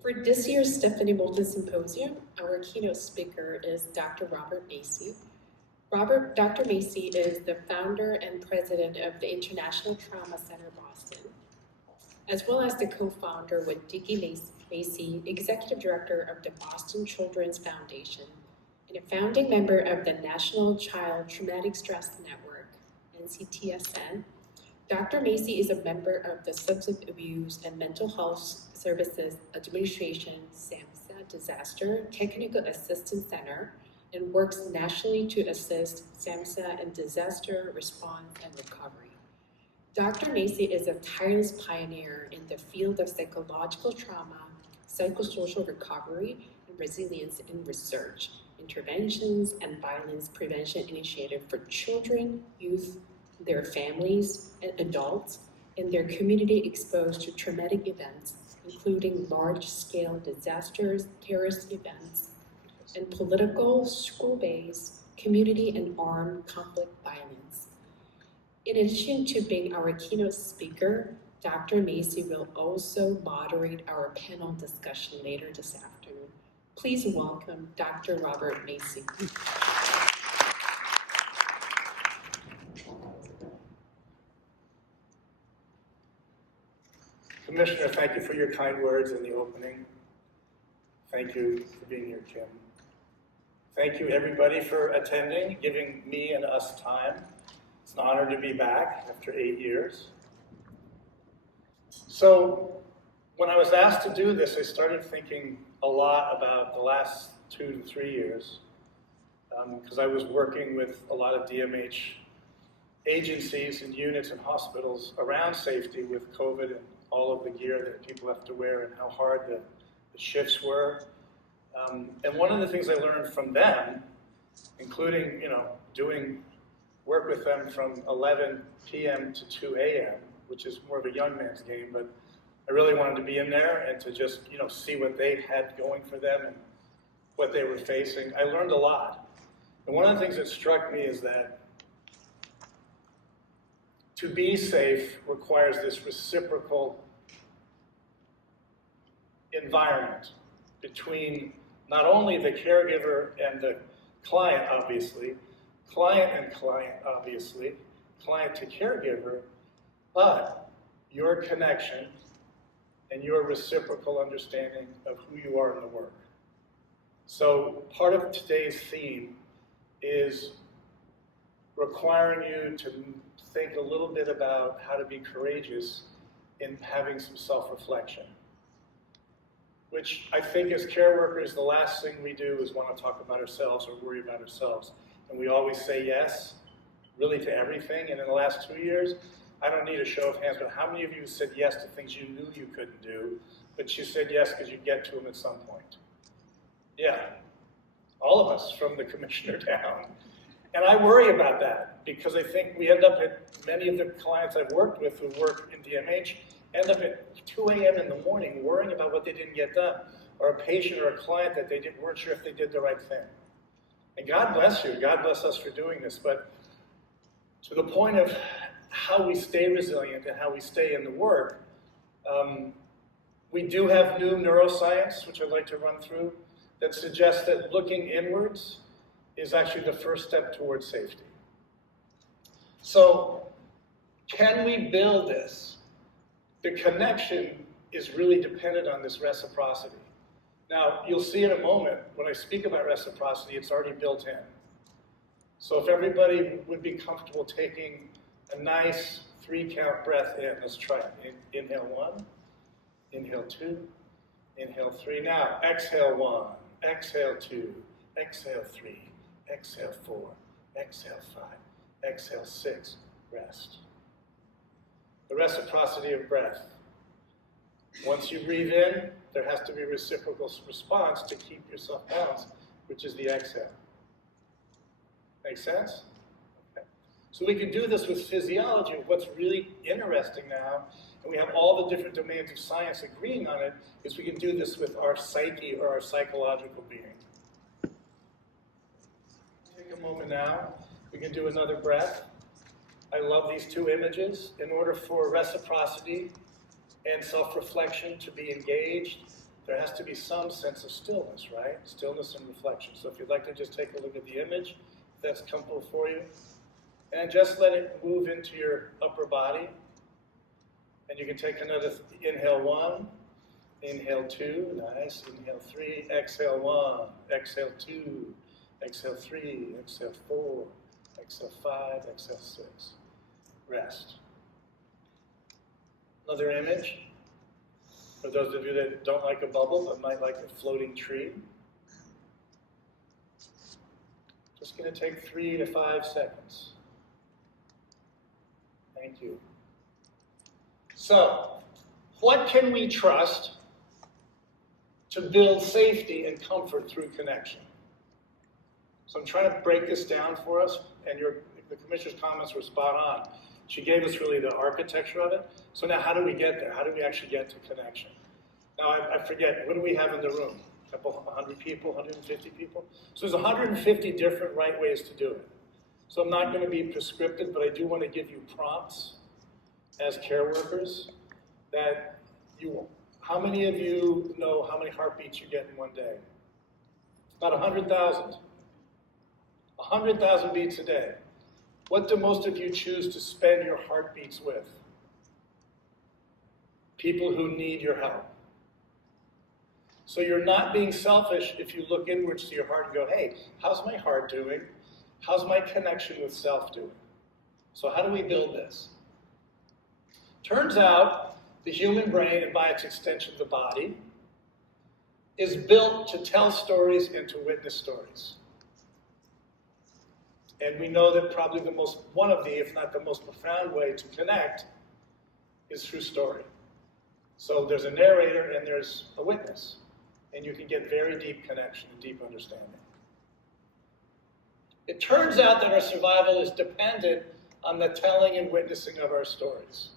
For this year's Stephanie Moulton Symposium, our keynote speaker is Dr. Robert Macy. Dr. Macy is the founder and president of the International Trauma Center Boston, as well as the co-founder with Dicki Macy, executive director of the Boston Children's Foundation, and a founding member of the National Child Traumatic Stress Network, NCTSN. Dr. Macy is a member of the Substance Abuse and Mental Health Services Administration SAMHSA Disaster Technical Assistance Center and works nationally to assist SAMHSA in disaster response and recovery. Dr. Macy is a tireless pioneer in the field of psychological trauma, psychosocial recovery, and resilience in research, interventions, and violence prevention initiative for children, youth, their families, and adults in their community exposed to traumatic events, including large-scale disasters, terrorist events, and political, school-based, community, and armed conflict violence. In addition to being our keynote speaker, Dr. Macy will also moderate our panel discussion later this afternoon. Please welcome Dr. Robert Macy. Commissioner, thank you for your kind words in the opening. Thank you for being here, Kim. Thank you, everybody, for attending, giving me and us time. It's an honor to be back after 8 years. So, when I was asked to do this, I started thinking a lot about the last 2 to 3 years, because I was working with a lot of DMH agencies and units and hospitals around safety with COVID and all of the gear that people have to wear and how hard the shifts were. And one of the things I learned from them, including doing work with them from 11 p.m. to 2 a.m., which is more of a young man's game, but I really wanted to be in there and to just see what they had going for them and what they were facing. I learned a lot. And one of the things that struck me is that to be safe requires this reciprocal environment between not only the caregiver and the client, obviously, client and client, obviously, client to caregiver, but your connection and your reciprocal understanding of who you are in the work. So part of today's theme is requiring you to think a little bit about how to be courageous in having some self-reflection, which I think as care workers, the last thing we do is want to talk about ourselves or worry about ourselves. And we always say yes, really to everything. And in the last 2 years, I don't need a show of hands, but how many of you said yes to things you knew you couldn't do, but you said yes because you'd get to them at some point? Yeah, all of us, from the commissioner down. And I worry about that because I think we end up at, many of the clients I've worked with who work in DMH end up at 2 a.m. in the morning worrying about what they didn't get done, or a patient or a client that they weren't sure if they did the right thing. And God bless you, God bless us for doing this, but to the point of how we stay resilient and how we stay in the work, we do have new neuroscience, which I'd like to run through, that suggests that looking inwards is actually the first step towards safety. So, can we build this? The connection is really dependent on this reciprocity. Now, you'll see in a moment, when I speak about reciprocity, it's already built in. So if everybody would be comfortable taking a nice 3-count breath in, let's try it. Inhale 1, inhale 2, inhale 3. Now, exhale 1, exhale 2, exhale 3, exhale 4, exhale 5, exhale 6, rest. The reciprocity of breath. Once you breathe in, there has to be a reciprocal response to keep yourself balanced, which is the exhale. Make sense? Okay. So we can do this with physiology. What's really interesting now, and we have all the different domains of science agreeing on it, is we can do this with our psyche or our psychological being. Take a moment now. We can do another breath. I love these two images. In order for reciprocity and self-reflection to be engaged, there has to be some sense of stillness, right? Stillness and reflection. So if you'd like to just take a look at the image, if that's comfortable for you, and just let it move into your upper body. And you can take another inhale 1, inhale 2, nice, inhale 3, exhale 1, exhale 2, exhale 3, exhale 4, exhale 5, exhale 6. Rest. Another image, for those of you that don't like a bubble but might like a floating tree. Just going to take 3 to 5 seconds. Thank you. So, what can we trust to build safety and comfort through connection? So I'm trying to break this down for us, and the commissioner's comments were spot on. She gave us really the architecture of it. So now how do we get there? How do we actually get to connection? Now I forget, what do we have in the room? A couple 100 people, 150 people? So there's 150 different right ways to do it. So I'm not going to be prescriptive, but I do want to give you prompts as care workers that how many of you know how many heartbeats you get in one day? About 100,000. 100,000 beats a day. What do most of you choose to spend your heartbeats with? People who need your help. So you're not being selfish if you look inwards to your heart and go, hey, how's my heart doing? How's my connection with self doing? So how do we build this? Turns out the human brain, and by its extension the body, is built to tell stories and to witness stories. And we know that probably one of the, if not the most profound way to connect is through story. So there's a narrator and there's a witness. And you can get very deep connection and deep understanding. It turns out that our survival is dependent on the telling and witnessing of our stories.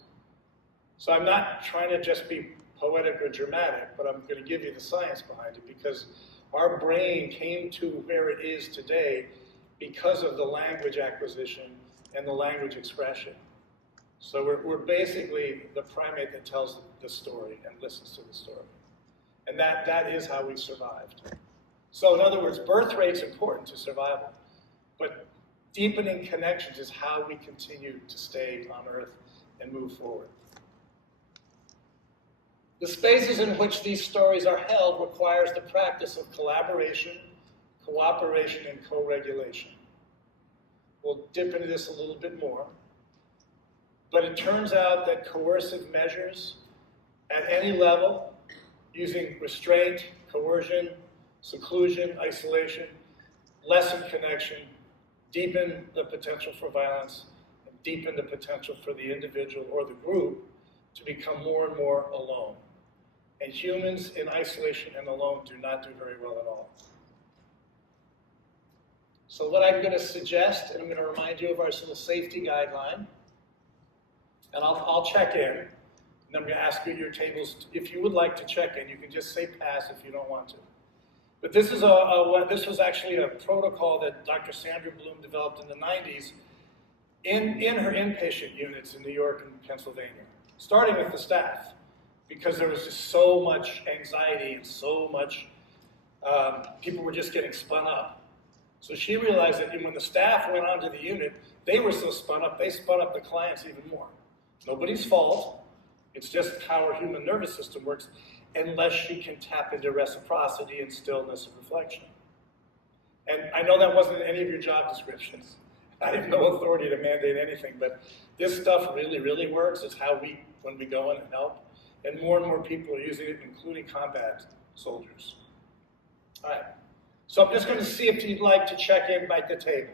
So I'm not trying to just be poetic or dramatic, but I'm going to give you the science behind it, because our brain came to where it is today because of the language acquisition and the language expression. So we're basically the primate that tells the story and listens to the story. And that is how we survived. So in other words, birth rate's important to survival, but deepening connections is how we continue to stay on Earth and move forward. The spaces in which these stories are held requires the practice of collaboration, cooperation, and co-regulation. We'll dip into this a little bit more. But it turns out that coercive measures at any level, using restraint, coercion, seclusion, isolation, lessen connection, deepen the potential for violence, and deepen the potential for the individual or the group to become more and more alone. And humans in isolation and alone do not do very well at all. So what I'm going to suggest, and I'm going to remind you of our little safety guideline, and I'll check in, and I'm going to ask you at your tables, if you would like to check in, you can just say pass if you don't want to. But this is this was actually a protocol that Dr. Sandra Bloom developed in the 90s in her inpatient units in New York and Pennsylvania, starting with the staff, because there was just so much anxiety and so much, people were just getting spun up. So she realized that when the staff went onto the unit, they were so spun up, they spun up the clients even more. Nobody's fault. It's just how our human nervous system works, unless you can tap into reciprocity and stillness and reflection. And I know that wasn't in any of your job descriptions. I have no authority to mandate anything, but this stuff really, really works. It's how when we go in and help. And more people are using it, including combat soldiers. All right. So I'm just going to see if you'd like to check in by the table.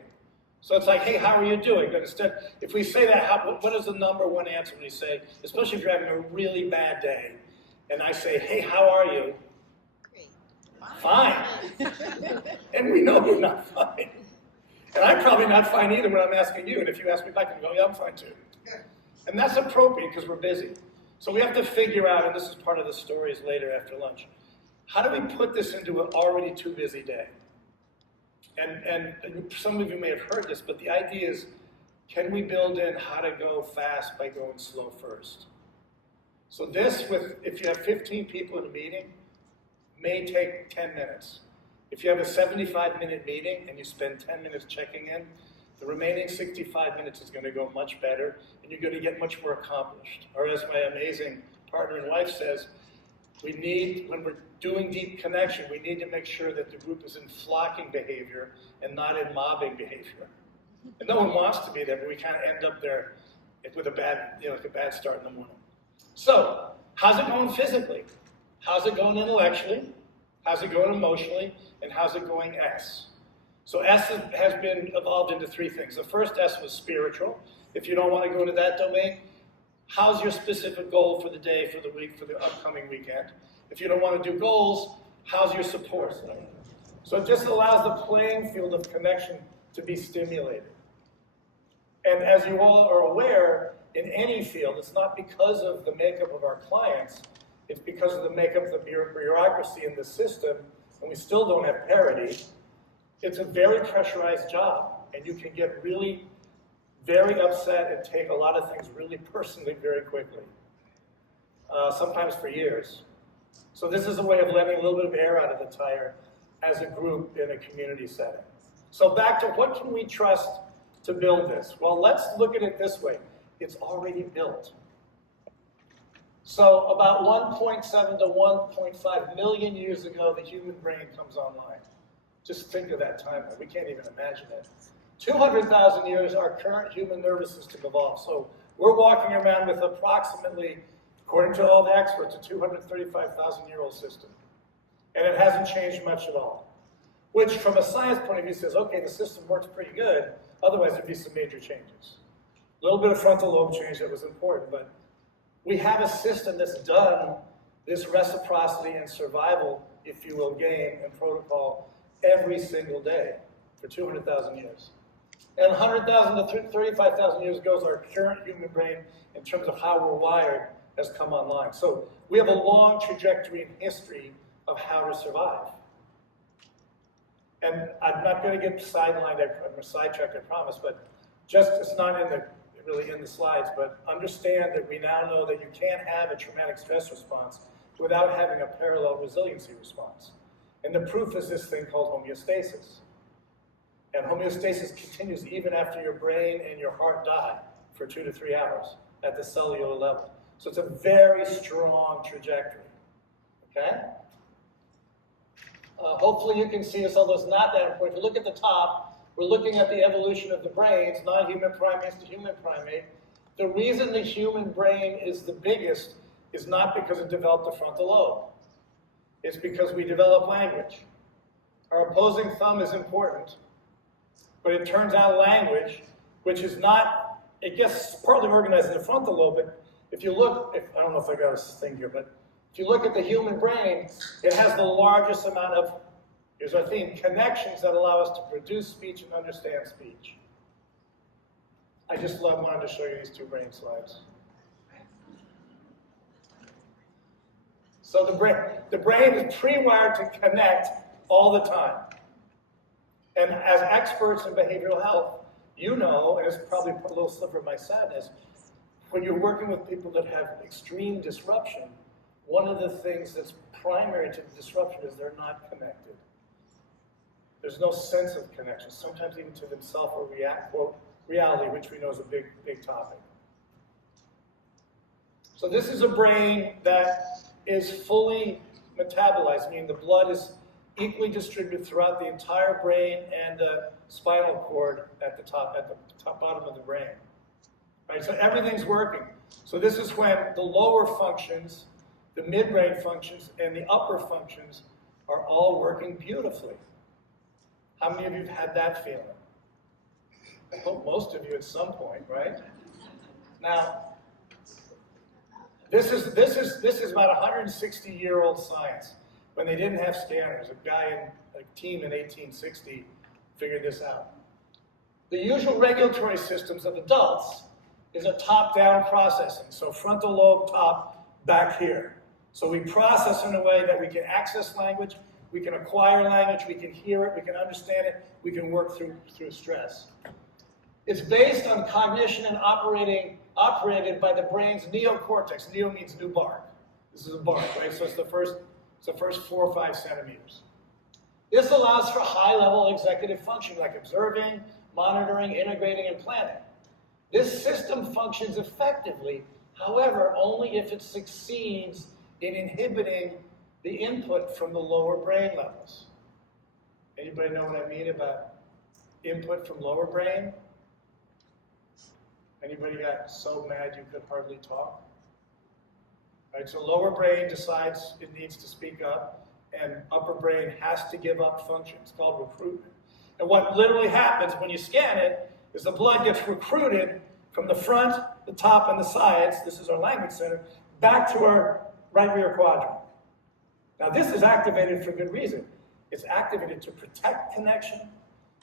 So it's like, hey, how are you doing? But instead, if we say that, what is the number one answer when you say, especially if you're having a really bad day, and I say, hey, how are you? Great. Fine. And we know we're not fine. And I'm probably not fine either when I'm asking you. And if you ask me back, I'm going, yeah, I'm fine too. And that's appropriate because we're busy. So we have to figure out, and this is part of the stories later after lunch, how do we put this into an already too busy day? And some of you may have heard this, but the idea is, can we build in how to go fast by going slow first? So this, if you have 15 people in a meeting, may take 10 minutes. If you have a 75-minute meeting and you spend 10 minutes checking in, the remaining 65 minutes is going to go much better, and you're going to get much more accomplished. Or as my amazing partner and wife says, we need, when we're doing deep connection, we need to make sure that the group is in flocking behavior and not in mobbing behavior. And no one wants to be there, but we kind of end up there with a bad, like a bad start in the morning. So, how's it going physically? How's it going intellectually? How's it going emotionally? And how's it going S? So S has been evolved into three things. The first S was spiritual. If you don't want to go into that domain, how's your specific goal for the day, for the week, for the upcoming weekend? If you don't want to do goals, how's your support? So it just allows the playing field of connection to be stimulated. And as you all are aware, in any field, it's not because of the makeup of our clients, it's because of the makeup of the bureaucracy in the system, and we still don't have parity. It's a very pressurized job, and you can get really very upset and take a lot of things really personally very quickly, sometimes for years. So this is a way of letting a little bit of air out of the tire as a group in a community setting. So back to what can we trust to build this? Well, let's look at it this way. It's already built. So about 1.7 to 1.5 million years ago, the human brain comes online. Just think of that timeline. We can't even imagine it. 200,000 years, our current human nervous system evolved. So we're walking around with approximately, according to all the experts, a 235,000-year-old system. And it hasn't changed much at all. Which, from a science point of view, says, okay, the system works pretty good. Otherwise, there'd be some major changes. A little bit of frontal lobe change that was important, but we have a system that's done this reciprocity and survival, if you will, game and protocol every single day for 200,000 years. And 100,000 to 35,000 years ago, our current human brain, in terms of how we're wired, has come online. So we have a long trajectory in history of how to survive. And I'm not going to get sidelined, I'm going to sidetrack, I promise, but just, it's not really in the slides, but understand that we now know that you can't have a traumatic stress response without having a parallel resiliency response. And the proof is this thing called homeostasis. And homeostasis continues even after your brain and your heart die for 2 to 3 hours at the cellular level. So it's a very strong trajectory, okay? Hopefully you can see this, although it's not that important. If you look at the top, we're looking at the evolution of the brains, non-human primates to human primate. The reason the human brain is the biggest is not because it developed a frontal lobe. It's because we develop language. Our opposing thumb is important, but it turns out language, which is not, it gets partly organized in the frontal lobe, but if you look, I don't know if I got this thing here, but if you look at the human brain, it has the largest amount of, here's our theme, connections that allow us to produce speech and understand speech. I just wanted to show you these two brain slides. So the brain is pre-wired to connect all the time. And as experts in behavioral health, you know, and it's probably a little sliver of my sadness, when you're working with people that have extreme disruption, one of the things that's primary to the disruption is they're not connected. There's no sense of connection, sometimes even to themselves or quote, reality, which we know is a big, big topic. So this is a brain that is fully metabolized, meaning the blood is equally distributed throughout the entire brain and the spinal cord at the top bottom of the brain. Right, so everything's working. So this is when the lower functions, the midbrain functions, and the upper functions are all working beautifully. How many of you have had that feeling? I hope most of you at some point, right? Now, this is about 160-year-old science. When they didn't have scanners, a team in 1860 figured this out. The usual regulatory systems of adults is a top-down processing. So frontal lobe top, back here. So we process in a way that we can access language, we can acquire language, we can hear it, we can understand it, we can work through stress. It's based on cognition and operated by the brain's neocortex. Neo means new bark. This is a bark, right? So it's It's the first 4 or 5 centimeters. This allows for high-level executive function like observing, monitoring, integrating, and planning. This system functions effectively, however, only if it succeeds in inhibiting the input from the lower brain levels. Anybody know what I mean about input from lower brain? Anybody got so mad you could hardly talk? Right, so lower brain decides it needs to speak up, and upper brain has to give up function. It's called recruitment. And what literally happens when you scan it is the blood gets recruited from the front, the top, and the sides, this is our language center, back to our right rear quadrant. Now this is activated for good reason. It's activated to protect connection,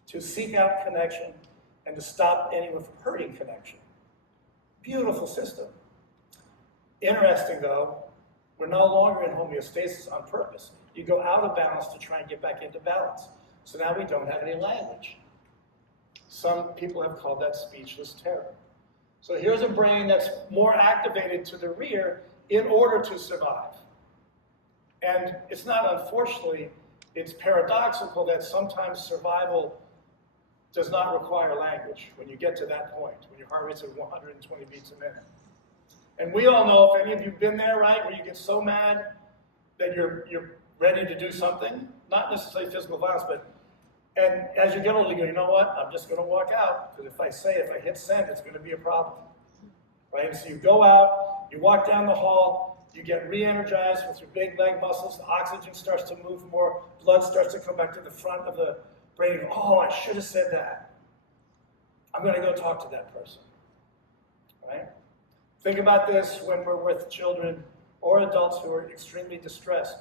to seek out connection, and to stop anyone from hurting connection. Beautiful system. Interesting though, we're no longer in homeostasis on purpose. You go out of balance to try and get back into balance. So now we don't have any language. Some people have called that speechless terror. So here's a brain that's more activated to the rear in order to survive. And it's not, unfortunately, it's paradoxical that sometimes survival does not require language when you get to that point, when your heart rate's at 120 beats a minute. And we all know, if any of you have been there, right, where you get so mad that you're ready to do something, not necessarily physical violence, but, and as you get older, you go, you know what, I'm just going to walk out, because if I hit send, it's going to be a problem, right? And so you go out, you walk down the hall, you get re-energized with your big leg muscles, the oxygen starts to move more, blood starts to come back to the front of the brain, and you go, oh, I should have said that. I'm going to go talk to that person, right? Think about this when we're with children or adults who are extremely distressed.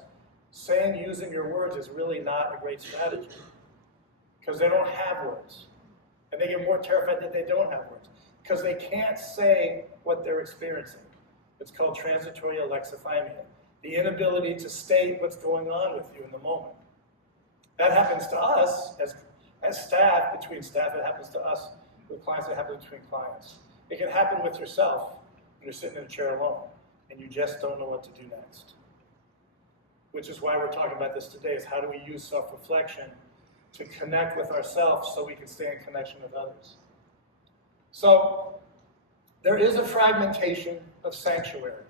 Saying, using your words is really not a great strategy because they don't have words. And they get more terrified that they don't have words because they can't say what they're experiencing. It's called transitory alexithymia, the inability to state what's going on with you in the moment. That happens to us as staff, between staff, it happens to us with clients, it happens between clients. It can happen with yourself when you're sitting in a chair alone and you just don't know what to do next. Which is why we're talking about this today, is how do we use self-reflection to connect with ourselves so we can stay in connection with others. So there is a fragmentation of sanctuary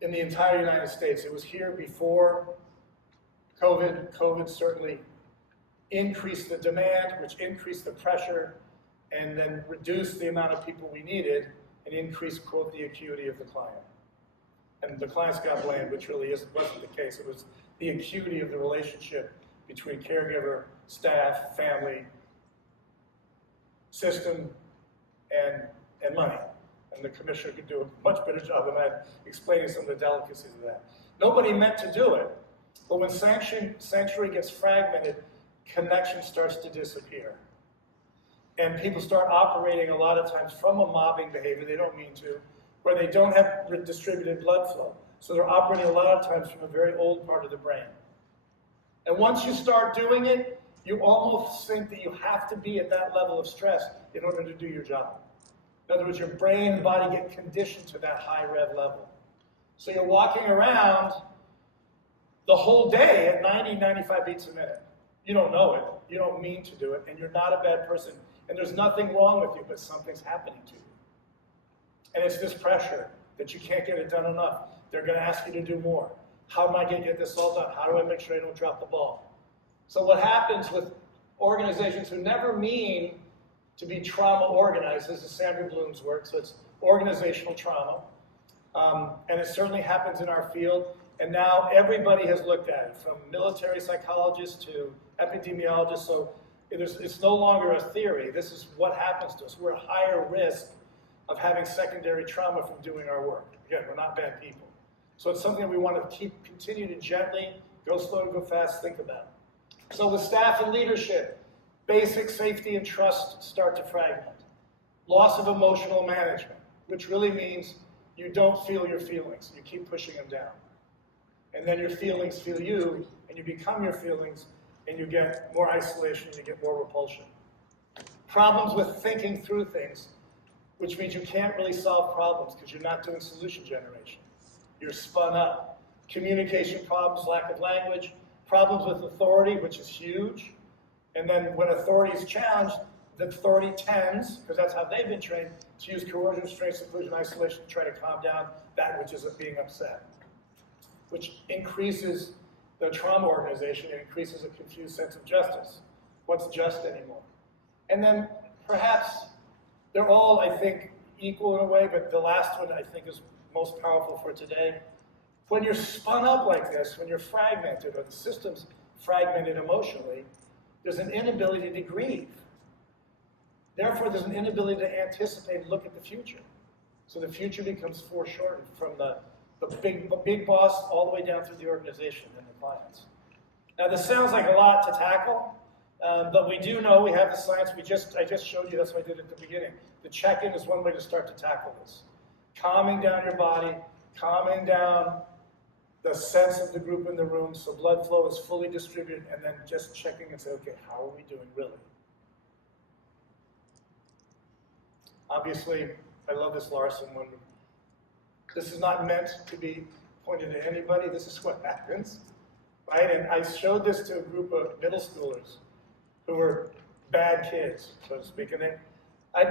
in the entire United States. It was here before COVID. COVID certainly increased the demand, which increased the pressure, and then reduced the amount of people we needed and increased, quote, the acuity of the client. And the clients got blamed, which really wasn't the case. It was the acuity of the relationship between caregiver, staff, family, system, and money. And the commissioner could do a much better job than that explaining some of the delicacies of that. Nobody meant to do it, but when sanctuary gets fragmented, connection starts to disappear. And people start operating a lot of times from a mobbing behavior, they don't mean to, where they don't have distributed blood flow. So they're operating a lot of times from a very old part of the brain. And once you start doing it, you almost think that you have to be at that level of stress in order to do your job. In other words, your brain and body get conditioned to that high rev level. So you're walking around the whole day at 90, 95 beats a minute. You don't know it, you don't mean to do it, and you're not a bad person. And there's nothing wrong with you, but something's happening to you. And it's this pressure that you can't get it done enough. They're going to ask you to do more. How am I going to get this all done? How do I make sure I don't drop the ball? So what happens with organizations who never mean to be trauma organized, this is Sandra Bloom's work, so it's organizational trauma. And it certainly happens in our field. And now everybody has looked at it, from military psychologists to epidemiologists. So it's no longer a theory. This is what happens to us. We're at higher risk of having secondary trauma from doing our work. Again, we're not bad people. So it's something that we want to continue to gently, go slow to go fast, think about. So with staff and leadership, basic safety and trust start to fragment. Loss of emotional management, which really means you don't feel your feelings. You keep pushing them down. And then your feelings feel you, and you become your feelings, and you get more isolation, you get more repulsion. Problems with thinking through things, which means you can't really solve problems because you're not doing solution generation. You're spun up. communication problems, lack of language, problems with authority, which is huge. And then when authority is challenged, the authority tends, because that's how they've been trained, to use coercion, restraint, seclusion, isolation to try to calm down that which is being upset, which increases the trauma organization. It increases a confused sense of justice. What's just anymore? And then perhaps they're all, I think, equal in a way, but the last one I think is most powerful for today. When you're spun up like this, when you're fragmented or the system's fragmented emotionally, there's an inability to grieve. Therefore, there's an inability to anticipate and look at the future. So the future becomes foreshortened from the big boss all the way down through the organization and the clients. Now, this sounds like a lot to tackle, but we do know we have the science. I just showed you, that's what I did at the beginning. The check-in is one way to start to tackle this. Calming down your body, calming down the sense of the group in the room so blood flow is fully distributed, and then just checking and say, okay, how are we doing really? Obviously, I love this Larson one. This is not meant to be pointed at anybody. This is what happens, right? And I showed this to a group of middle schoolers who were bad kids, so to speak. And I've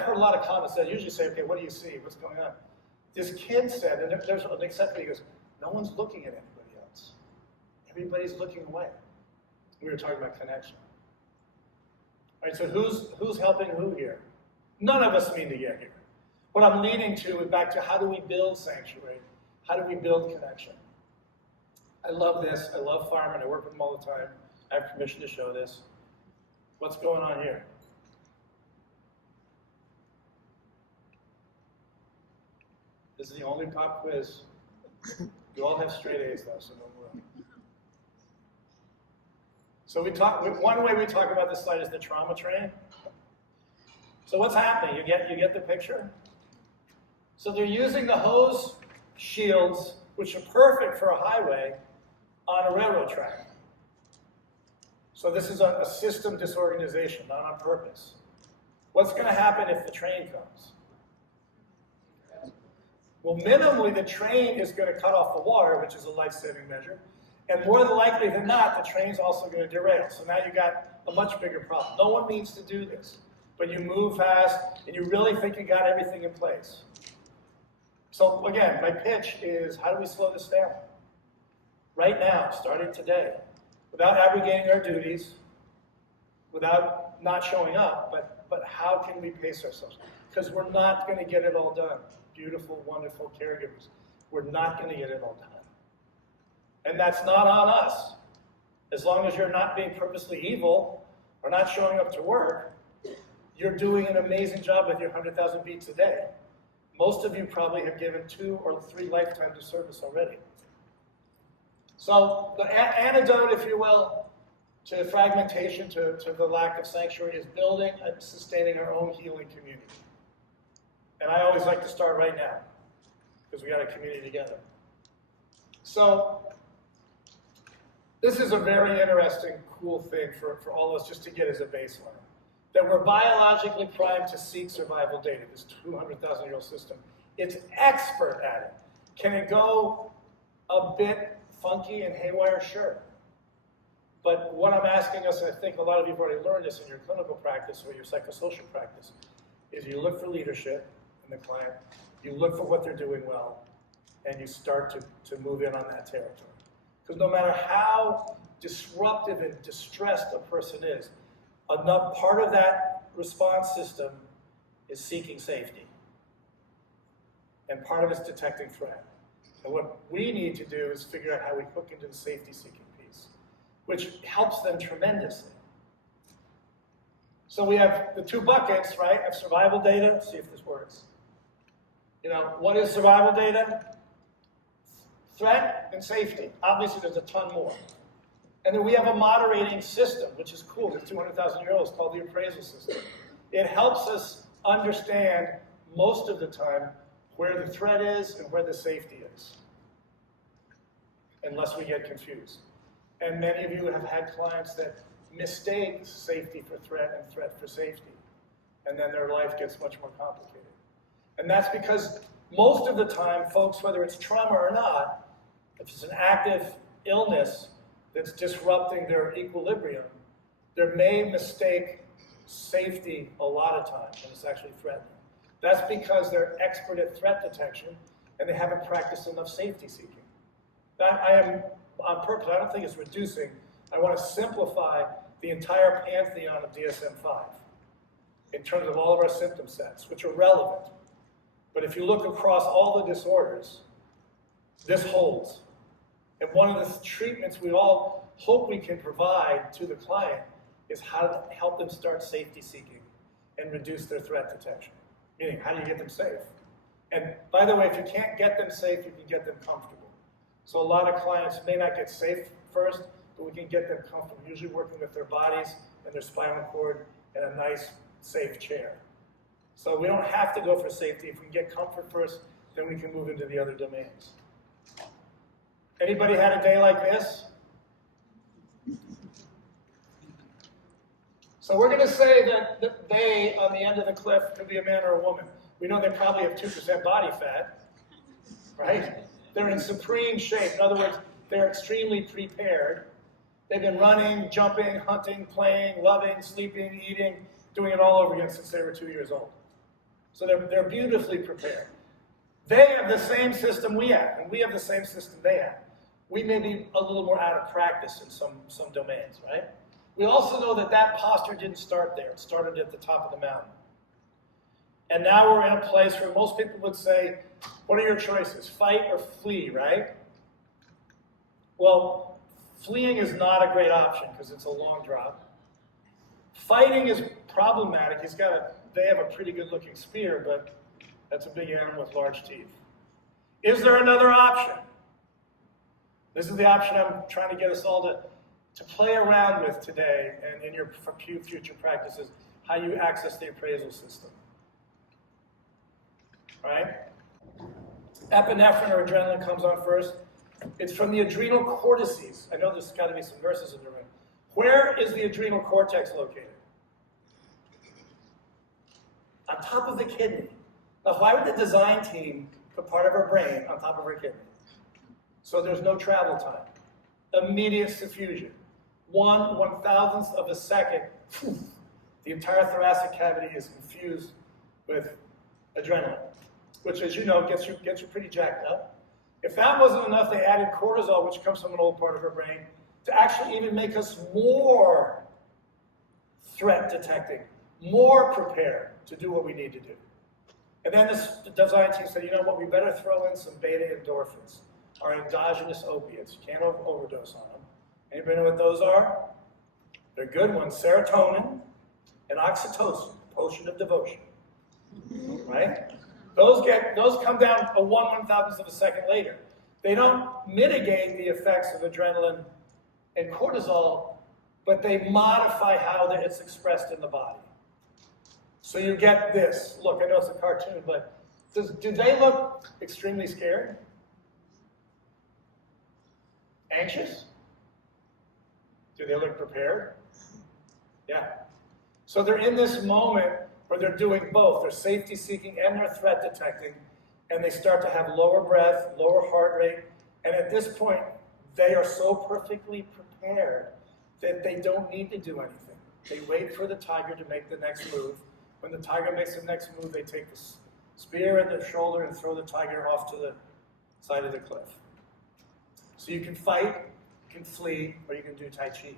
heard a lot of comments that usually say, okay, what do you see? What's going on? This kid said, and there's an exception, he goes, no one's looking at anybody else. Everybody's looking away. We were talking about connection. All right, so who's helping who here? None of us mean to get here. What I'm leading to is back to how do we build sanctuary? How do we build connection? I love this. I love firemen. I work with them all the time. I have permission to show this. What's going on here? This is the only pop quiz. You all have straight A's though, so don't worry. So one way we talk about this slide is the trauma train. So what's happening? You get the picture? So they're using the hose shields, which are perfect for a highway, on a railroad track. So this is a system disorganization, not on purpose. What's going to happen if the train comes? Well, minimally, the train is going to cut off the water, which is a life-saving measure. And more than likely than not, the train's also going to derail. So now you've got a much bigger problem. No one means to do this. But you move fast, and you really think you got everything in place. So again, my pitch is, how do we slow this down? Right now, starting today, without abrogating our duties, without not showing up, but how can we pace ourselves? Because we're not going to get it all done. Beautiful, wonderful caregivers. We're not going to get it all done. And that's not on us. As long as you're not being purposely evil or not showing up to work, you're doing an amazing job with your 100,000 beats a day. Most of you probably have given 2 or 3 lifetimes of service already. So the antidote, if you will, to fragmentation, to the lack of sanctuary is building and sustaining our own healing community. And I always like to start right now, because we got a community together. So this is a very interesting, cool thing for all of us just to get as a baseline. That we're biologically primed to seek survival data, this 200,000-year-old system. It's expert at it. Can it go a bit funky and haywire? Sure. But what I'm asking us, and I think a lot of you have already learned this in your clinical practice or your psychosocial practice, is you look for leadership in the client, you look for what they're doing well, and you start to move in on that territory. Because no matter how disruptive and distressed a person is, enough part of that response system is seeking safety. And part of it's detecting threat. And what we need to do is figure out how we hook into the safety-seeking piece, which helps them tremendously. So we have the 2 buckets, right, of survival data. Let's see if this works. What is survival data? Threat and safety. Obviously, there's a ton more. And then we have a moderating system, which is cool. It's 200,000-year-olds, called the appraisal system. It helps us understand most of the time where the threat is and where the safety is, unless we get confused. And many of you have had clients that mistake safety for threat and threat for safety, and then their life gets much more complicated. And that's because most of the time, folks, whether it's trauma or not, if it's an active illness that's disrupting their equilibrium, they may mistake safety a lot of times, and it's actually threatening. That's because they're expert at threat detection, and they haven't practiced enough safety seeking. That I am, on purpose, I don't think it's reducing. I want to simplify the entire pantheon of DSM-5 in terms of all of our symptom sets, which are relevant. But if you look across all the disorders, this holds. And one of the treatments we all hope we can provide to the client is how to help them start safety seeking and reduce their threat detection. Meaning, how do you get them safe? And by the way, if you can't get them safe, you can get them comfortable. So a lot of clients may not get safe first, but we can get them comfortable, usually working with their bodies and their spinal cord in a nice, safe chair. So we don't have to go for safety. If we can get comfort first, then we can move into the other domains. Anybody had a day like this? So we're going to say that they, on the end of the cliff, could be a man or a woman. We know they probably have 2% body fat, right? They're in supreme shape. In other words, they're extremely prepared. They've been running, jumping, hunting, playing, loving, sleeping, eating, doing it all over again since they were 2 years old. So they're beautifully prepared. They have the same system we have, and we have the same system they have. We may be a little more out of practice in some domains, right? We also know that posture didn't start there. It started at the top of the mountain. And now we're in a place where most people would say, what are your choices, fight or flee, right? Well, fleeing is not a great option because it's a long drop. Fighting is problematic. They have a pretty good looking spear, but that's a big animal with large teeth. Is there another option? This is the option I'm trying to get us all to play around with today and in your future practices, how you access the appraisal system. Right? Epinephrine or adrenaline comes on first. It's from the adrenal cortices. I know there's got to be some nurses in the room. Where is the adrenal cortex located? On top of the kidney. Now, why would the design team put part of our brain on top of our kidney? So there's no travel time. Immediate diffusion. 1/1000th of a second, the entire thoracic cavity is infused with adrenaline, which, as you know, gets you pretty jacked up. If that wasn't enough, they added cortisol, which comes from an old part of our brain, to actually even make us more threat detecting, more prepared to do what we need to do. And then the design team said, you know what, we better throw in some beta endorphins, our endogenous opiates. You can't overdose on them. Anybody know what those are? They're good ones, serotonin and oxytocin, potion of devotion, right? Those come down a 1/1000th of a second later. They don't mitigate the effects of adrenaline and cortisol, but they modify how it's expressed in the body. So you get this. Look, I know it's a cartoon, but do they look extremely scared? Anxious? Do they look prepared? Yeah. So they're in this moment where they're doing both. They're safety seeking and they're threat detecting, and they start to have lower breath, lower heart rate, and at this point, they are so perfectly prepared that they don't need to do anything. They wait for the tiger to make the next move. When the tiger makes the next move, they take the spear and the shoulder and throw the tiger off to the side of the cliff. So you can fight, you can flee, or you can do Tai Chi.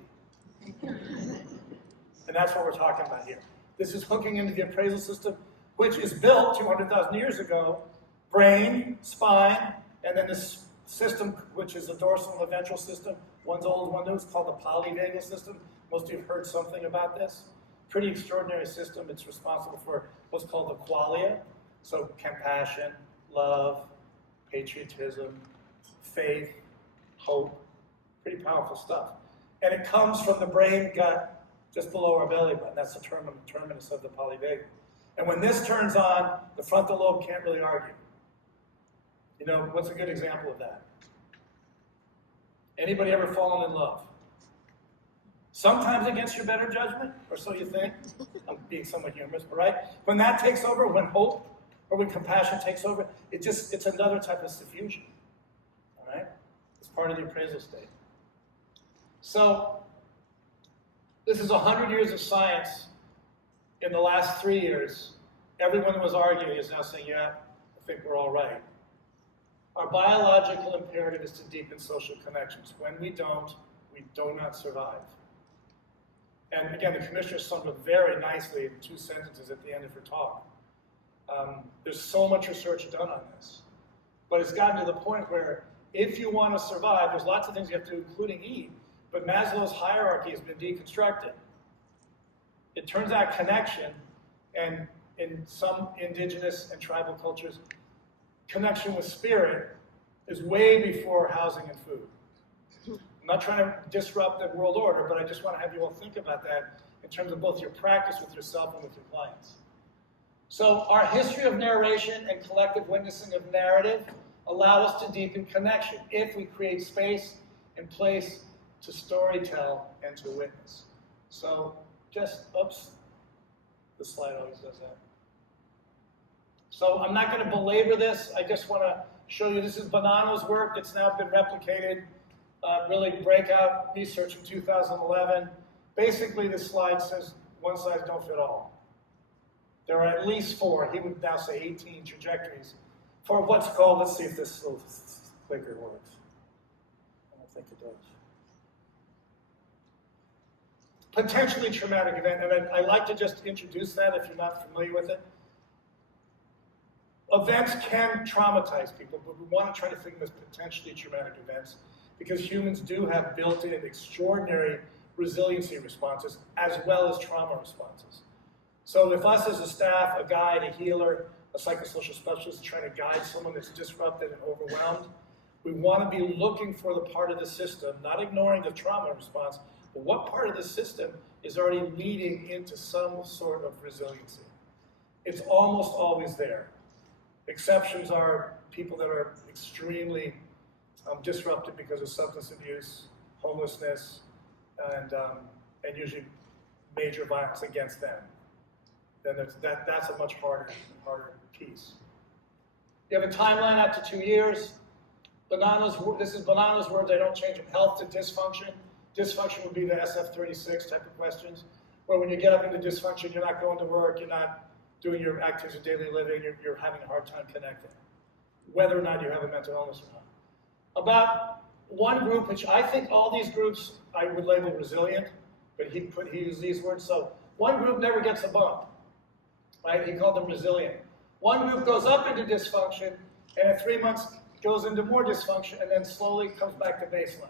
And that's what we're talking about here. This is hooking into the appraisal system, which is built 200,000 years ago. Brain, spine, and then this system, which is the dorsal and the ventral system. One's old, one new. It's called the polyvagal system. Most of you have heard something about this. Pretty extraordinary system. It's responsible for what's called the qualia. So compassion, love, patriotism, faith, hope. Pretty powerful stuff. And it comes from the brain gut just below our belly button. That's the terminus of the polyvagal. And when this turns on, the frontal lobe can't really argue. You know, what's a good example of that? Anybody ever fallen in love? Sometimes against your better judgment, or so you think. I'm being somewhat humorous, but right? When that takes over, when hope or when compassion takes over, it's another type of suffusion. All right? part of the appraisal state. So this is 100 years of science. In the last 3 years, everyone that was arguing is now saying, yeah, I think we're all right. Our biological imperative is to deepen social connections. When we do not survive. And again, the commissioner summed up very nicely in 2 sentences at the end of her talk. There's so much research done on this. But it's gotten to the point where if you want to survive, there's lots of things you have to do, including eat. But Maslow's hierarchy has been deconstructed. It turns out connection, and in some indigenous and tribal cultures, connection with spirit is way before housing and food. I'm not trying to disrupt the world order, but I just want to have you all think about that in terms of both your practice with yourself and with your clients. So our history of narration and collective witnessing of narrative allow us to deepen connection if we create space and place to storytell and to witness. So just, oops, the slide always does that. So I'm not going to belabor this. I just want to show you this is Bonanno's work. It's now been replicated, really breakout research in 2011. Basically, this slide says one size don't fit all. There are at least 4, he would now say 18 trajectories for what's called, let's see if this little clicker works. I don't think it does. Potentially traumatic event, and I like to just introduce that if you're not familiar with it. Events can traumatize people, but we want to try to think of them as potentially traumatic events because humans do have built-in extraordinary resiliency responses as well as trauma responses. So if us as a staff, a guide, a healer, a psychosocial specialist trying to guide someone that's disrupted and overwhelmed, we want to be looking for the part of the system, not ignoring the trauma response, but what part of the system is already leading into some sort of resiliency. It's almost always there. Exceptions are people that are extremely disrupted because of substance abuse, homelessness, and usually major violence against them. Then that's a much harder piece. You have a timeline out to 2 years. This is Bonanno's words, I don't change them. Health to dysfunction. Dysfunction would be the SF-36 type of questions, where when you get up into dysfunction, you're not going to work, you're not doing your activities of daily living, you're having a hard time connecting, whether or not you have a mental illness or not. About one group, which I think all these groups I would label resilient, but he used these words. So one group never gets a bump, right? He called them resilient. One group goes up into dysfunction, and at 3 months goes into more dysfunction, and then slowly comes back to baseline.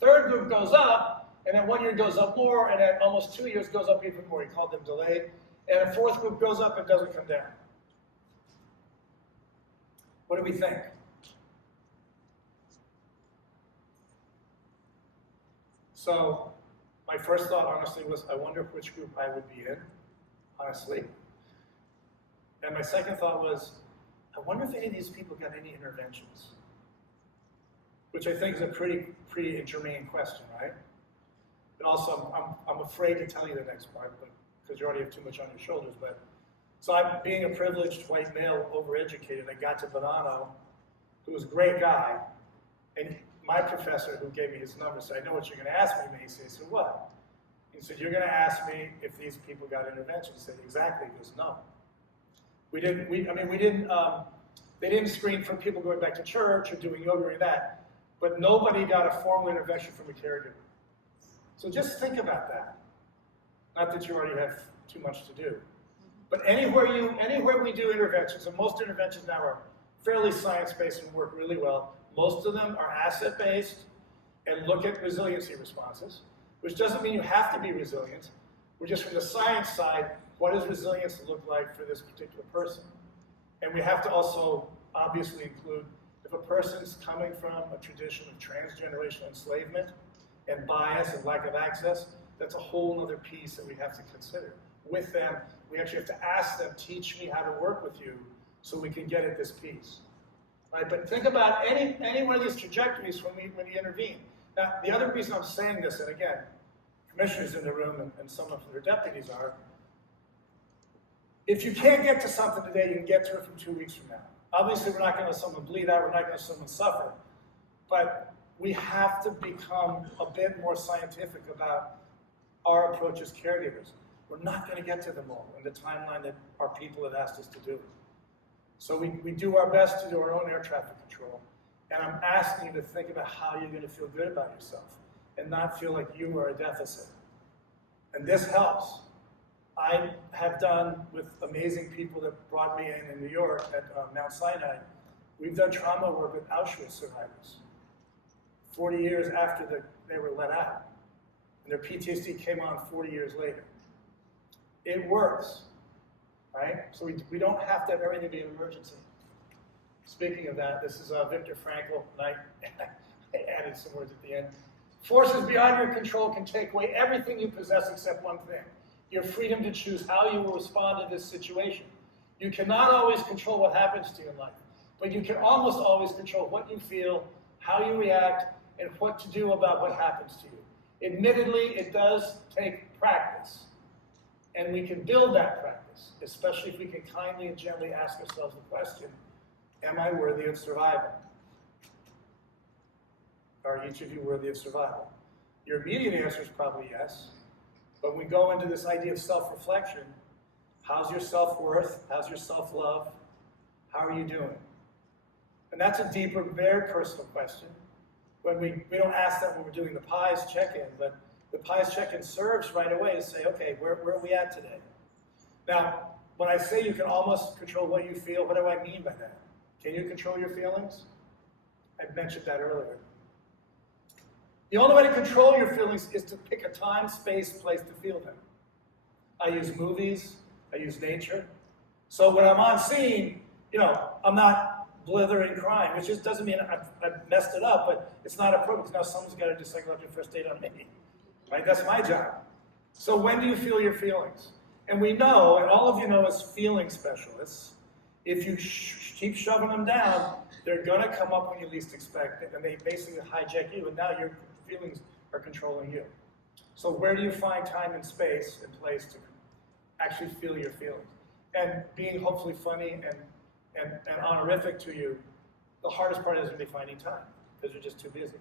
Third group goes up, and then 1 year goes up more, and at almost 2 years goes up even more. He called them delayed. And a fourth group goes up and doesn't come down. What do we think? So my first thought, honestly, was I wonder which group I would be in, honestly. And my second thought was, I wonder if any of these people got any interventions, which I think is a pretty germane question, right? And also, I'm afraid to tell you the next part, but because you already have too much on your shoulders. But so I'm being a privileged white male, overeducated. I got to Bonanno, who was a great guy, and my professor, who gave me his number, said, "I know what you're going to ask me, Macy." I said, "What?" He said, "You're going to ask me if these people got intervention." I said, "Exactly." He goes, "No, we didn't. They didn't screen for people going back to church or doing yoga or that, but nobody got a formal intervention from a caregiver." So just think about that. Not that you already have too much to do. But anywhere we do interventions, and most interventions now are fairly science-based and work really well, most of them are asset-based and look at resiliency responses, which doesn't mean you have to be resilient. We're just from the science side, what does resilience look like for this particular person? And we have to also obviously include if a person's coming from a tradition of transgenerational enslavement and bias and lack of access, that's a whole other piece that we have to consider. With them, we actually have to ask them, teach me how to work with you so we can get at this piece. Right? But think about any one of these trajectories when you intervene. Now, the other reason I'm saying this, and again, commissioners in the room and some of their deputies are, if you can't get to something today, you can get to it from 2 weeks from now. Obviously, we're not going to let someone bleed out, we're not going to let someone suffer. But we have to become a bit more scientific about our approach as caregivers. We're not going to get to them all in the timeline that our people have asked us to do. So we do our best to do our own air traffic control. And I'm asking you to think about how you're going to feel good about yourself and not feel like you are a deficit. And this helps. I have done with amazing people that brought me in New York at Mount Sinai, we've done trauma work with Auschwitz survivors 40 years after they were let out. And their PTSD came on 40 years later. It works, right? So we don't have to have everything be an emergency. Speaking of that, this is Viktor Frankl, and I added some words at the end. Forces beyond your control can take away everything you possess except one thing: your freedom to choose how you will respond to this situation. You cannot always control what happens to you in life, but you can almost always control what you feel, how you react, and what to do about what happens to you. Admittedly, it does take practice, and we can build that practice, especially if we can kindly and gently ask ourselves the question, am I worthy of survival? Are each of you worthy of survival? Your immediate answer is probably yes. But when we go into this idea of self-reflection, how's your self-worth? How's your self-love? How are you doing? And that's a deeper, very personal question. When we don't ask that when we're doing the PIES check-in, but the PIES check-in serves right away to say, okay, where are we at today? Now, when I say you can almost control what you feel, what do I mean by that? Can you control your feelings? I mentioned that earlier. The only way to control your feelings is to pick a time, space, place to feel them. I use movies, I use nature. So when I'm on scene, I'm not blithering crying, which just doesn't mean I've messed it up, but it's not appropriate because now someone's got to do psychological first aid on me. Right? That's my job. So when do you feel your feelings? And we know, and all of you know as feeling specialists, if you keep shoving them down, they're going to come up when you least expect it, and they basically hijack you, and now your feelings are controlling you. So where do you find time and space and place to actually feel your feelings? And being hopefully funny and honorific to you, the hardest part is going to be finding time, because you're just too busy.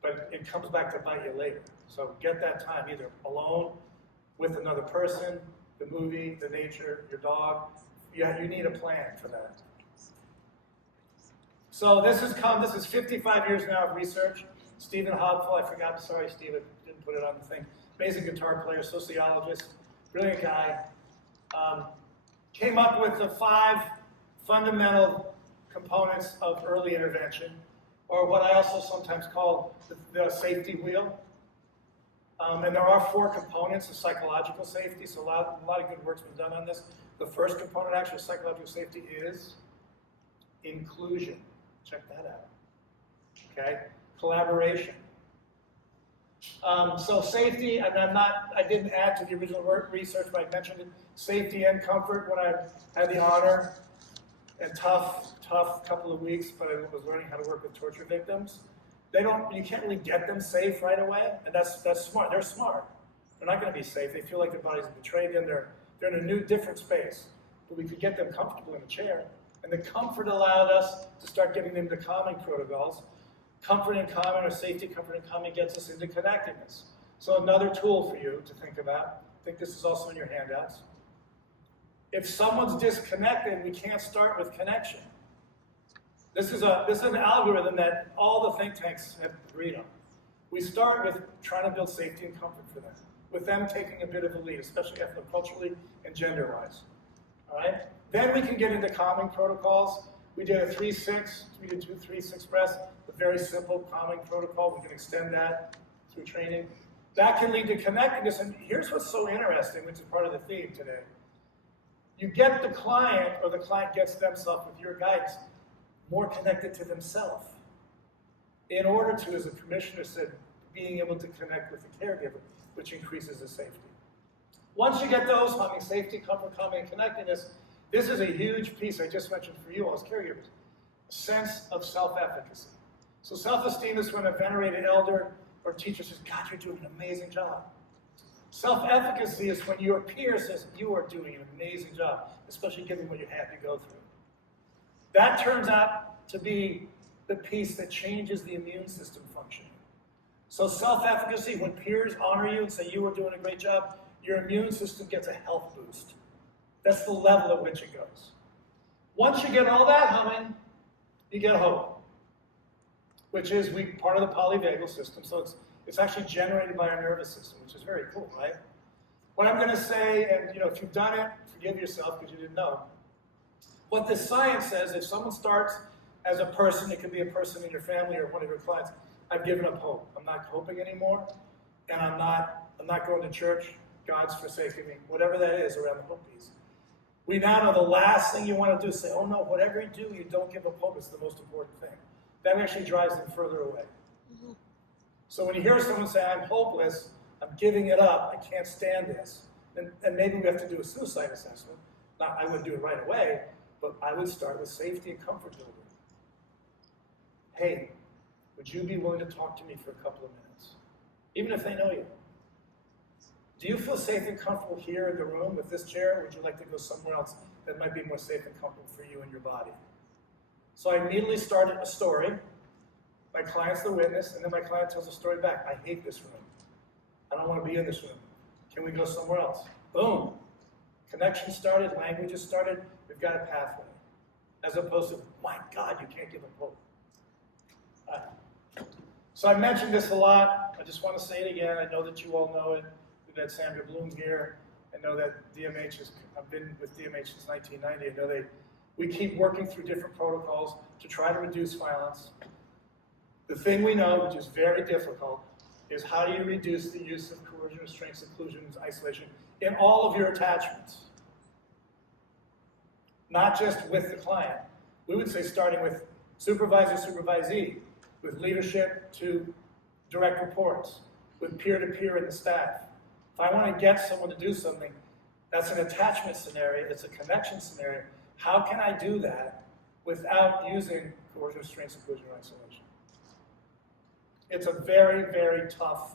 But it comes back to bite you later. So get that time, either alone, with another person, the movie, the nature, your dog. You need a plan for that. So this is 55 years now of research. Stephen Hopful, sorry Steve, I didn't put it on the thing. Amazing guitar player, sociologist, brilliant guy. Came up with the 5 fundamental components of early intervention, or what I also sometimes call the safety wheel. And there are 4 components of psychological safety, so a lot of good work's been done on this. The first component, actually, of psychological safety is inclusion. Check that out. Okay? Collaboration. So safety, and I didn't add to the original research, but I mentioned it. Safety and comfort when I had the honor, and tough couple of weeks, but I was learning how to work with torture victims. You can't really get them safe right away, and that's smart. They're smart. They're not going to be safe. They feel like their bodies have betrayed them. They're in a new, different space. But we could get them comfortable in a chair. And the comfort allowed us to start getting them to calming protocols. Comfort and calming, or safety, comfort and calming, gets us into connectedness. So another tool for you to think about, I think this is also in your handouts. If someone's disconnected, we can't start with connection. This is an algorithm that all the think tanks have agreed on. We start with trying to build safety and comfort for them, with them taking a bit of a lead, especially ethnoculturally and gender-wise. All right? Then we can get into calming protocols. We did a 3-6, we did 2 3-6 breaths, a very simple calming protocol. We can extend that through training. That can lead to connectedness, and here's what's so interesting, which is part of the theme today. You get the client, or the client gets themselves with your guidance, more connected to themselves. In order to, as the commissioner said, being able to connect with the caregiver, which increases the safety. Once you get those, humming, safety, comfort, calming, and connectedness, this is a huge piece I just mentioned for you all as caregivers, a sense of self-efficacy. So self-esteem is when a venerated elder or teacher says, God, you're doing an amazing job. Self-efficacy is when your peer says, you are doing an amazing job, especially given what you had to go through. That turns out to be the piece that changes the immune system functioning. So self-efficacy, when peers honor you and say you are doing a great job, your immune system gets a health boost. That's the level at which it goes. Once you get all that humming, you get hope, which is part of the polyvagal system. So it's actually generated by our nervous system, which is very cool, right? What I'm going to say, and if you've done it, forgive yourself because you didn't know. What the science says, if someone starts as a person, it could be a person in your family or one of your clients, I've given up hope. I'm not hoping anymore, and I'm not going to church. God's forsaken me. Whatever that is around the hope piece. We now know the last thing you want to do is say, oh no, whatever you do, you don't give up hope. It's the most important thing. That actually drives them further away. Mm-hmm. So when you hear someone say, I'm hopeless, I'm giving it up, I can't stand this, and maybe we have to do a suicide assessment. Now, I wouldn't do it right away, but I would start with safety and comfort building. Hey, would you be willing to talk to me for a couple of minutes? Even if they know you. Do you feel safe and comfortable here in the room with this chair, or would you like to go somewhere else that might be more safe and comfortable for you and your body? So I immediately started a story. My client's the witness, and then my client tells a story back. I hate this room. I don't want to be in this room. Can we go somewhere else? Boom. Connection started, languages started, we've got a pathway. As opposed to, my God, you can't give up hope. So I mentioned this a lot. I just want to say it again. I know that you all know it. We've had Sandra Bloom here. I know that I've been with DMH since 1990. I know we keep working through different protocols to try to reduce violence. The thing we know, which is very difficult, is how do you reduce the use of coercion, restraint, seclusion, isolation in all of your attachments? Not just with the client. We would say starting with supervisor, supervisee, with leadership to direct reports, with peer-to-peer in the staff. If I want to get someone to do something, that's an attachment scenario, it's a connection scenario. How can I do that without using coercion, restraint, seclusion, or isolation? It's a very, very tough,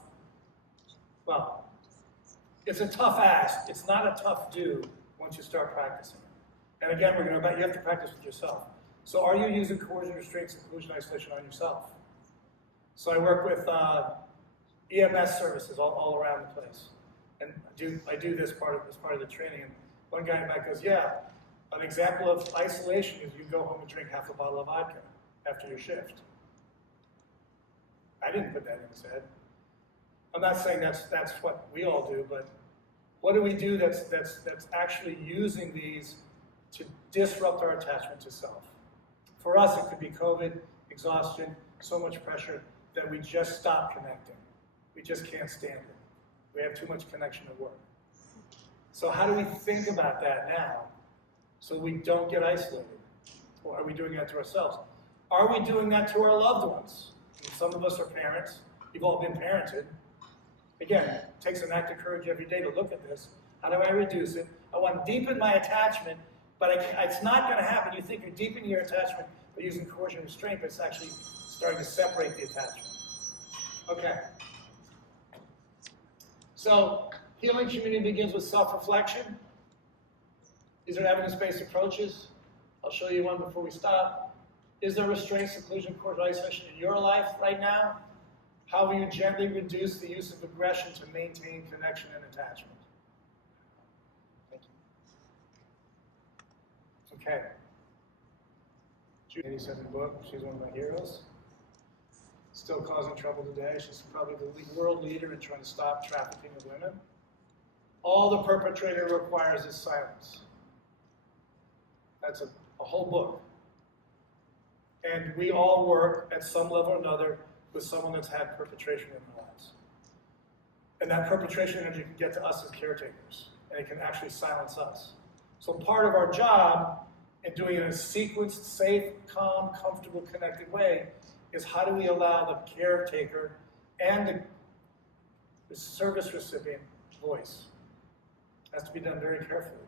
it's a tough ask. It's not a tough do once you start practicing it. And again, you have to practice with yourself. So are you using coercion, restraint, seclusion, isolation on yourself? So I work with EMS services all around the place. And I do this as part of the training. And one guy in the back goes, yeah, an example of isolation is you go home and drink half a bottle of vodka after your shift. I didn't put that in his head. I'm not saying that's what we all do, but what do we do that's actually using these to disrupt our attachment to self? For us, it could be COVID, exhaustion, so much pressure that we just stop connecting. We just can't stand it. We have too much connection at work. So how do we think about that now so we don't get isolated? Or are we doing that to ourselves? Are we doing that to our loved ones? Some of us are parents. You've all been parented. Again, it takes an act of courage every day to look at this. How do I reduce it? I want to deepen my attachment, but it's not going to happen. You think you're deepening your attachment by using coercion and restraint, but it's actually starting to separate the attachment. Okay. So, healing community begins with self-reflection. These are evidence-based approaches. I'll show you one before we stop. Is there restraint, seclusion, coercion, isolation in your life right now? How will you gently reduce the use of aggression to maintain connection and attachment? Thank you. Okay. Judy said in the book, she's one of my heroes. Still causing trouble today. She's probably the world leader in trying to stop trafficking of women. All the perpetrator requires is silence. That's a whole book. And we all work at some level or another with someone that's had perpetration in their lives. And that perpetration energy can get to us as caretakers, and it can actually silence us. So part of our job in doing it in a sequenced, safe, calm, comfortable, connected way is how do we allow the caretaker and the service recipient voice. It has to be done very carefully.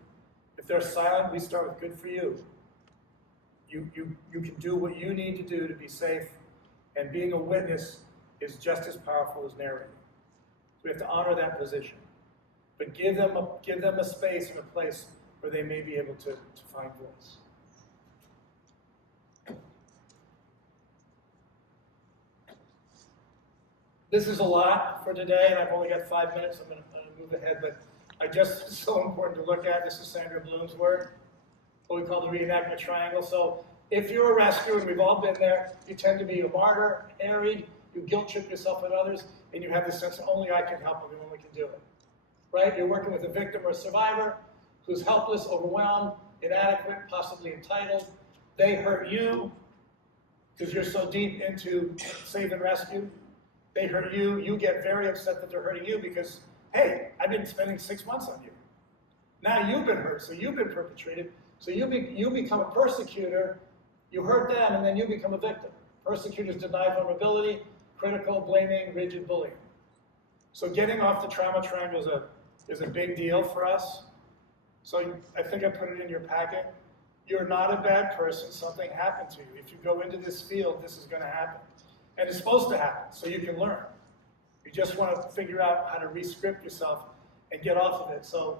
If they're silent, we start with good for you. You can do what you need to do to be safe, and being a witness is just as powerful as narrating. So we have to honor that position. But give them a space and a place where they may be able to find voice. This is a lot for today, and I've only got 5 minutes. I'm going to move ahead, but it's so important to look at. This is Sandra Bloom's work, what we call the reenactment triangle. So if you're a rescuer, and we've all been there, you tend to be a martyr, harried, you guilt trip yourself and others, and you have the sense that only I can help them, and only can do it. Right? You're working with a victim or a survivor who's helpless, overwhelmed, inadequate, possibly entitled. They hurt you because you're so deep into save and rescue. They hurt you. You get very upset that they're hurting you because, hey, I've been spending 6 months on you. Now you've been hurt, so you've been perpetrated. So you become a persecutor, you hurt them, and then you become a victim. Persecutors deny vulnerability, critical, blaming, rigid bullying. So getting off the trauma triangle is a big deal for us. So I think I put it in your packet. You're not a bad person. Something happened to you. If you go into this field, this is going to happen. And it's supposed to happen, so you can learn. You just want to figure out how to re-script yourself and get off of it. So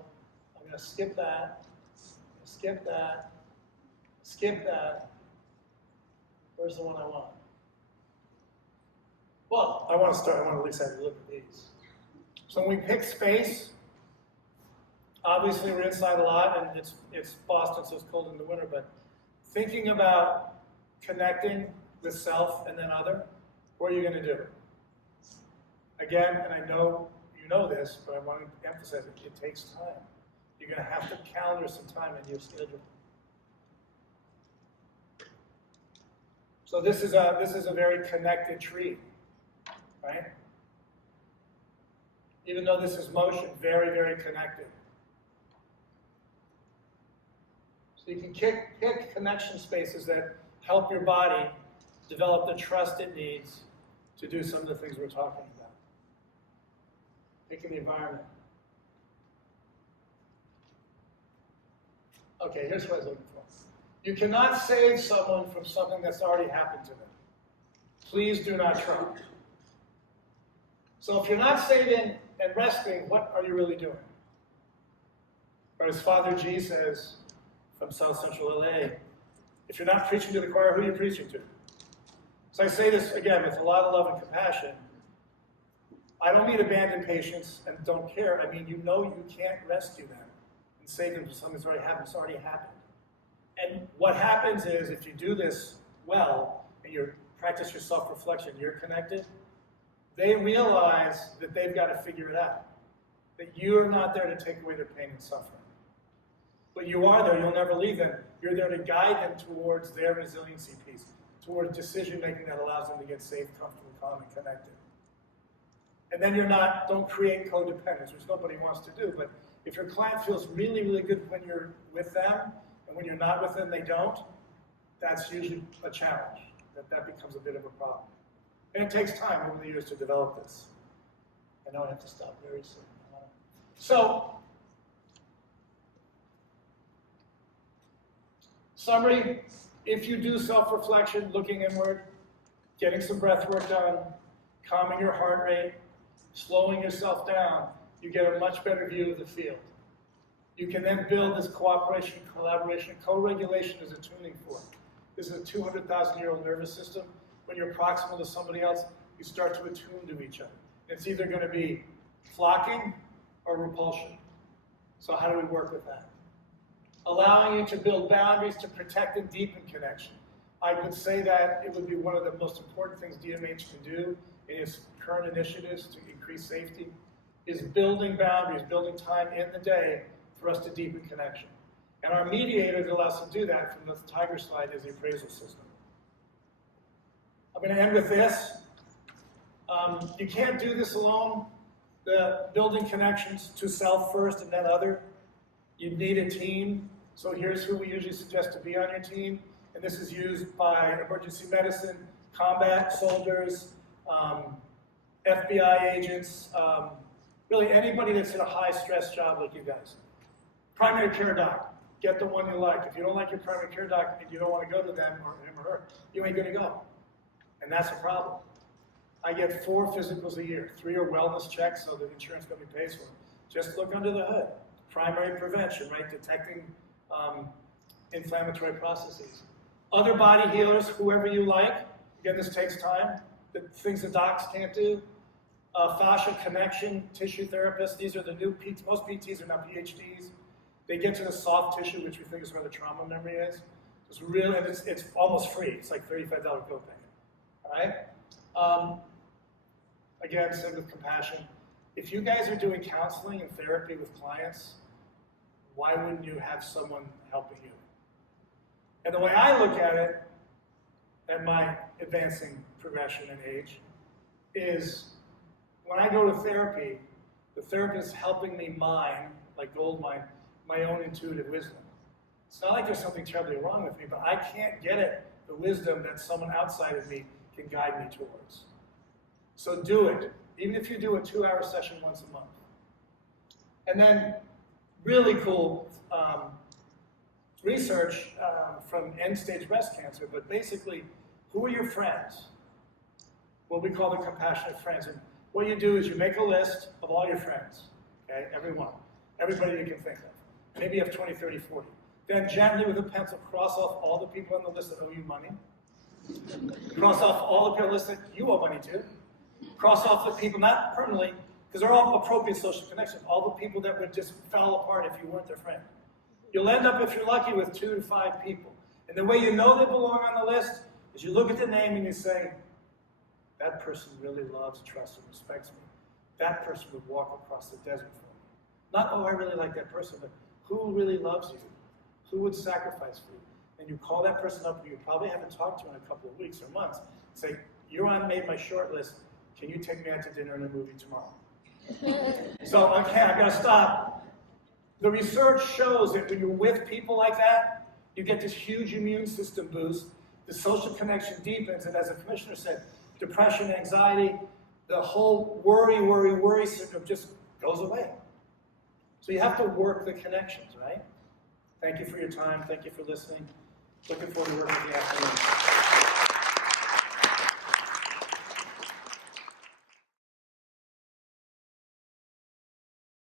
I'm going to skip that, skip that, skip that. Where's the one I want? Well, I want to at least have a look at these. So when we pick space, obviously we're inside a lot, and it's Boston, so it's cold in the winter, but thinking about connecting with self and then other, what are you going to do? Again, and I know you know this, but I want to emphasize it takes time. You're going to have to calendar some time in your schedule. So this is a very connected tree, right? Even though this is motion, very, very connected. So you can pick connection spaces that help your body develop the trust it needs to do some of the things we're talking about. Picking the environment. Okay, here's what I was looking for. You cannot save someone from something that's already happened to them. Please do not try. So if you're not saving and rescuing, what are you really doing? Or as Father G says from South Central LA, if you're not preaching to the choir, who are you preaching to? So I say this again with a lot of love and compassion. I don't mean abandon patients and don't care. I mean, you know you can't rescue them and save them from something that's already happened. It's already happened. And what happens is, if you do this well, and you practice your self-reflection, you're connected, they realize that they've got to figure it out. That you're not there to take away their pain and suffering. But you are there, you'll never leave them. You're there to guide them towards their resiliency piece, towards decision-making that allows them to get safe, comfortable, calm, and connected. And then don't create codependence, which nobody wants to do, but if your client feels really, really good when you're with them, and when you're not with them, they don't, that's usually a challenge. That becomes a bit of a problem. And it takes time over the years to develop this. I know I have to stop very soon. So, summary, if you do self-reflection, looking inward, getting some breath work done, calming your heart rate, slowing yourself down, you get a much better view of the field. You can then build this cooperation, collaboration. Co-regulation is a tuning fork. This is a 200,000-year-old nervous system. When you're proximal to somebody else, you start to attune to each other. It's either going to be flocking or repulsion. So how do we work with that? Allowing you to build boundaries to protect and deepen connection. I would say that it would be one of the most important things DMH can do in its current initiatives to increase safety, is building boundaries, building time in the day for us to deepen connection. And our mediator that allows us to do that from the tiger slide is the appraisal system. I'm going to end with this. You can't do this alone. The building connections to self first and then other. You need a team. So here's who we usually suggest to be on your team. And this is used by emergency medicine, combat soldiers, FBI agents, really anybody that's in a high stress job like you guys. Primary care doc, get the one you like. If you don't like your primary care doc and you don't want to go to them or him or her, you ain't going to go. And that's a problem. I get 4 physicals a year. 3 are wellness checks, so the insurance company pays for them. Just look under the hood. Primary prevention, right? Detecting inflammatory processes. Other body healers, whoever you like. Again, this takes time. The things the docs can't do. Fascia connection tissue therapists. These are the new PTs. Most PTs are now PhDs. They get to the soft tissue, which we think is where the trauma memory is. It's really, and it's almost free. It's like $35 copay. All right. Again, said with compassion. If you guys are doing counseling and therapy with clients, why wouldn't you have someone helping you? And the way I look at it, at my advancing progression in age, is when I go to therapy, the therapist is helping me mine, like gold mine, my own intuitive wisdom. It's not like there's something terribly wrong with me, but I can't get it, the wisdom that someone outside of me can guide me towards. So do it, even if you do a 2-hour session once a month. And then, really cool research from end-stage breast cancer, but basically, who are your friends? What we call the compassionate friends. And what you do is you make a list of all your friends, okay, everyone, everybody you can think of. Maybe you have 20, 30, 40. Then gently with a pencil, cross off all the people on the list that owe you money. Cross off all the people on the list that you owe money to. Cross off the people, not permanently, because they're all appropriate social connections, all the people that would just fall apart if you weren't their friend. You'll end up, if you're lucky, with 2 to 5 people. And the way you know they belong on the list is you look at the name and you say, that person really loves, trusts, and respects me. That person would walk across the desert for me. Not, oh, I really like that person, but who really loves you? Who would sacrifice for you? And you call that person up who you probably haven't talked to in a couple of weeks or months. Say, you're on made my short list. Can you take me out to dinner and a movie tomorrow? So, okay, I've got to stop. The research shows that when you're with people like that, you get this huge immune system boost. The social connection deepens, and as the commissioner said, depression, anxiety, the whole worry syndrome just goes away. So you have to work the connections, right? Thank you for your time. Thank you for listening. Looking forward to working with you afternoon.